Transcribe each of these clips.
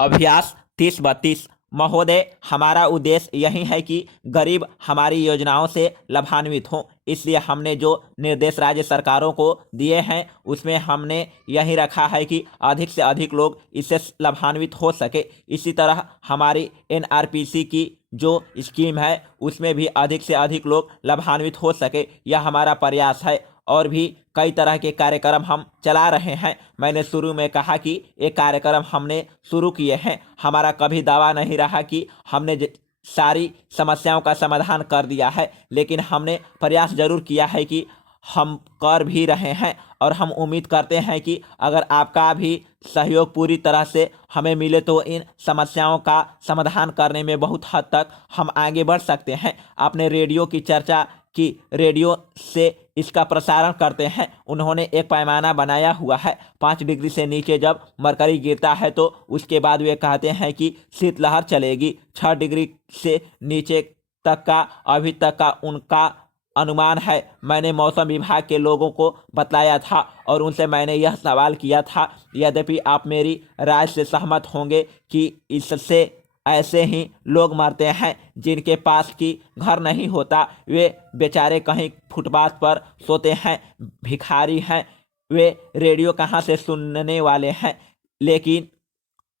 अभ्यास 30-32। महोदय, हमारा उद्देश्य यही है कि गरीब हमारी योजनाओं से लाभान्वित हों, इसलिए हमने जो निर्देश राज्य सरकारों को दिए हैं उसमें हमने यही रखा है कि अधिक से अधिक लोग इससे लाभान्वित हो सके। इसी तरह हमारी एनआरपीसी की जो स्कीम है उसमें भी अधिक से अधिक लोग लाभान्वित हो सके, यह हमारा प्रयास है। और भी कई तरह के कार्यक्रम हम चला रहे हैं। मैंने शुरू में कहा कि एक कार्यक्रम हमने शुरू किए हैं। हमारा कभी दावा नहीं रहा कि हमने सारी समस्याओं का समाधान कर दिया है, लेकिन हमने प्रयास जरूर किया है कि हम कर भी रहे हैं। और हम उम्मीद करते हैं कि अगर आपका भी सहयोग पूरी तरह से हमें मिले तो इन समस्याओं का समाधान करने में बहुत हद तक हम आगे बढ़ सकते हैं। आपने रेडियो की चर्चा की, रेडियो से इसका प्रसारण करते हैं। उन्होंने एक पैमाना बनाया हुआ है, 5 डिग्री से नीचे जब मरकरी गिरता है तो उसके बाद वे कहते हैं कि शीतलहर चलेगी। 6 डिग्री से नीचे तक का अभी तक का उनका अनुमान है। मैंने मौसम विभाग के लोगों को बतलाया था और उनसे मैंने यह सवाल किया था, यद्यपि आप मेरी राय से सहमत होंगे कि इससे ऐसे ही लोग मरते हैं जिनके पास की घर नहीं होता, वे बेचारे कहीं फुटपाथ पर सोते हैं, भिखारी हैं, वे रेडियो कहाँ से सुनने वाले हैं। लेकिन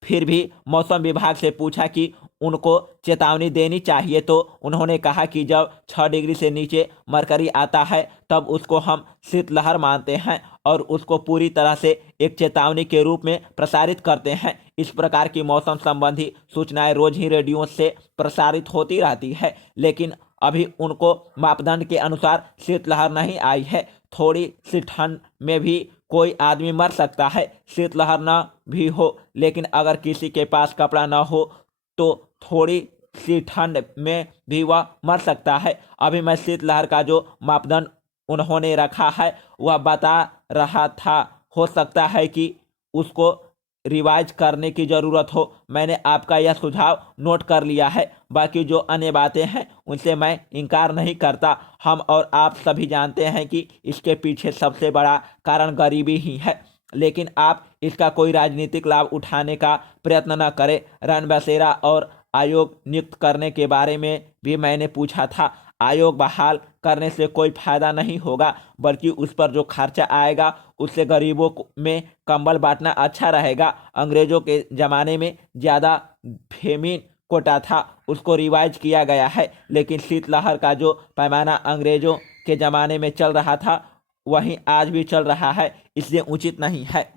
फिर भी मौसम विभाग से पूछा कि उनको चेतावनी देनी चाहिए तो उन्होंने कहा कि जब 6 डिग्री से नीचे मरकरी आता है तब उसको हम शीतलहर मानते हैं और उसको पूरी तरह से एक चेतावनी के रूप में प्रसारित करते हैं। इस प्रकार की मौसम संबंधी सूचनाएं रोज ही रेडियो से प्रसारित होती रहती है, लेकिन अभी उनको मापदंड के अनुसार शीतलहर नहीं आई है। थोड़ी सी ठंड में भी कोई आदमी मर सकता है, शीतलहर न भी हो, लेकिन अगर किसी के पास कपड़ा न हो तो थोड़ी सी ठंड में भी वह मर सकता है। अभी मैं शीतलहर का जो मापदंड उन्होंने रखा है वह बता रहा था, हो सकता है कि उसको रिवाइज करने की ज़रूरत हो। मैंने आपका यह सुझाव नोट कर लिया है। बाकी जो अन्य बातें हैं उनसे मैं इनकार नहीं करता। हम और आप सभी जानते हैं कि इसके पीछे सबसे बड़ा कारण गरीबी ही है, लेकिन आप इसका कोई राजनीतिक लाभ उठाने का प्रयत्न न करें। रैन बसेरा और आयोग नियुक्त करने के बारे में भी मैंने पूछा था। आयोग बहाल करने से कोई फायदा नहीं होगा, बल्कि उस पर जो खर्चा आएगा उससे गरीबों में कंबल बांटना अच्छा रहेगा। अंग्रेजों के ज़माने में ज़्यादा फेमिन कोटा था, उसको रिवाइज किया गया है, लेकिन शीतलहर का जो पैमाना अंग्रेजों के ज़माने में चल रहा था वहीं आज भी चल रहा है, इसलिए उचित नहीं है।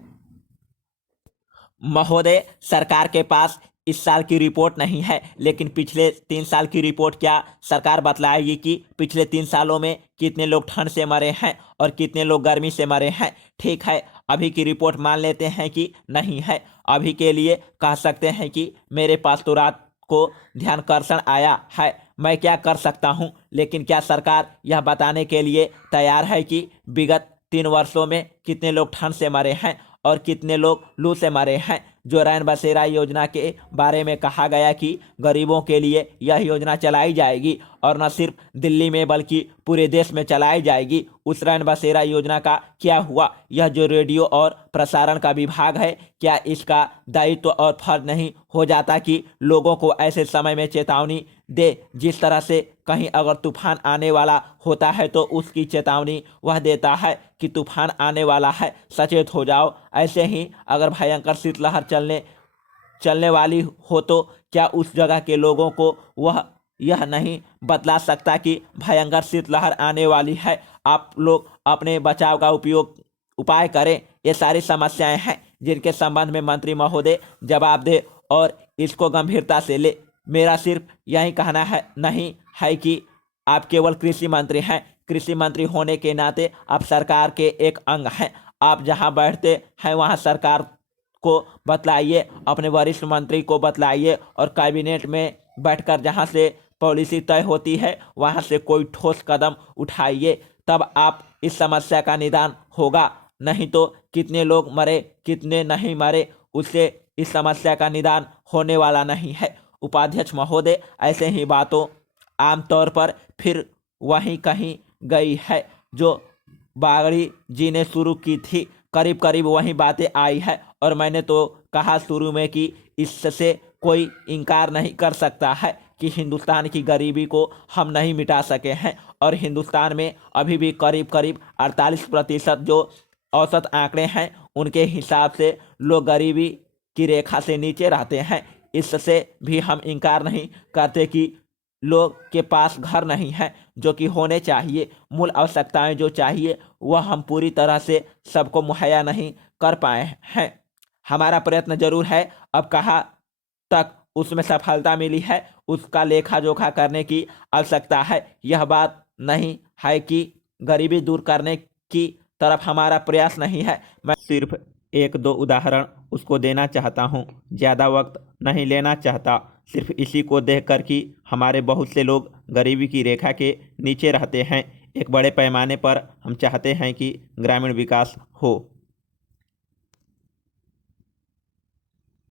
महोदय, सरकार के पास इस साल की रिपोर्ट नहीं है, लेकिन पिछले 3 साल की रिपोर्ट क्या सरकार बतलाएगी कि पिछले 3 सालों में कितने लोग ठंड से मरे हैं और कितने लोग गर्मी से मरे हैं? ठीक है, अभी की रिपोर्ट मान लेते हैं कि नहीं है। अभी के लिए कह सकते हैं कि मेरे पास तो रात को ध्यानाकर्षण आया है, मैं क्या कर सकता हूँ। लेकिन क्या सरकार यह बताने के लिए तैयार है कि विगत 3 वर्षों में कितने लोग ठंड से मरे हैं और कितने लोग लू से मरे हैं? जो रैन बसेरा योजना के बारे में कहा गया कि गरीबों के लिए यह योजना चलाई जाएगी और न सिर्फ दिल्ली में बल्कि पूरे देश में चलाई जाएगी, उस रैन बसेरा योजना का क्या हुआ? यह जो रेडियो और प्रसारण का विभाग है, क्या इसका दायित्व और फर्ज नहीं हो जाता कि लोगों को ऐसे समय में चेतावनी दे? जिस तरह से कहीं अगर तूफान आने वाला होता है तो उसकी चेतावनी वह देता है कि तूफान आने वाला है, सचेत हो जाओ। ऐसे ही अगर भयंकर शीतलहर चलने वाली हो तो क्या उस जगह के लोगों को वह यह नहीं बतला सकता कि भयंकर शीतलहर आने वाली है? आप लोग अपने बचाव का उपाय करें। ये सारी समस्याएं हैं जिनके संबंध में मंत्री महोदय जवाब दे और इसको गंभीरता से ले। मेरा सिर्फ यही कहना है नहीं है कि आप केवल कृषि मंत्री हैं। कृषि मंत्री होने के नाते आप सरकार के एक अंग हैं। आप जहां बैठते हैं वहां सरकार को बतलाइए, अपने वरिष्ठ मंत्री को बतलाइए और कैबिनेट में बैठकर जहां से पॉलिसी तय होती है वहां से कोई ठोस कदम उठाइए, तब आप इस समस्या का निदान होगा। नहीं तो कितने लोग मरे कितने नहीं मरे उससे इस समस्या का निदान होने वाला नहीं है। उपाध्यक्ष महोदय, ऐसे ही बातों आमतौर पर फिर वहीं कहीं गई है जो बागड़ी जी ने शुरू की थी, करीब करीब वही बातें आई है। और मैंने तो कहा शुरू में कि इससे कोई इनकार नहीं कर सकता है कि हिंदुस्तान की गरीबी को हम नहीं मिटा सके हैं। और हिंदुस्तान में अभी भी करीब करीब 48% जो औसत आंकड़े हैं उनके हिसाब से लोग गरीबी की रेखा से नीचे रहते हैं। इससे भी हम इनकार नहीं करते कि लोग के पास घर नहीं है, जो कि होने चाहिए। मूल आवश्यकताएं जो चाहिए वह हम पूरी तरह से सबको मुहैया नहीं कर पाए हैं। हमारा प्रयत्न जरूर है, अब कहाँ तक उसमें सफलता मिली है उसका लेखा जोखा करने की आवश्यकता है। यह बात नहीं है कि गरीबी दूर करने की तरफ हमारा प्रयास नहीं है। मैं सिर्फ एक दो उदाहरण उसको देना चाहता हूँ, ज़्यादा वक्त नहीं लेना चाहता। सिर्फ इसी को देखकर कि हमारे बहुत से लोग गरीबी की रेखा के नीचे रहते हैं। एक बड़े पैमाने पर हम चाहते हैं कि ग्रामीण विकास हो।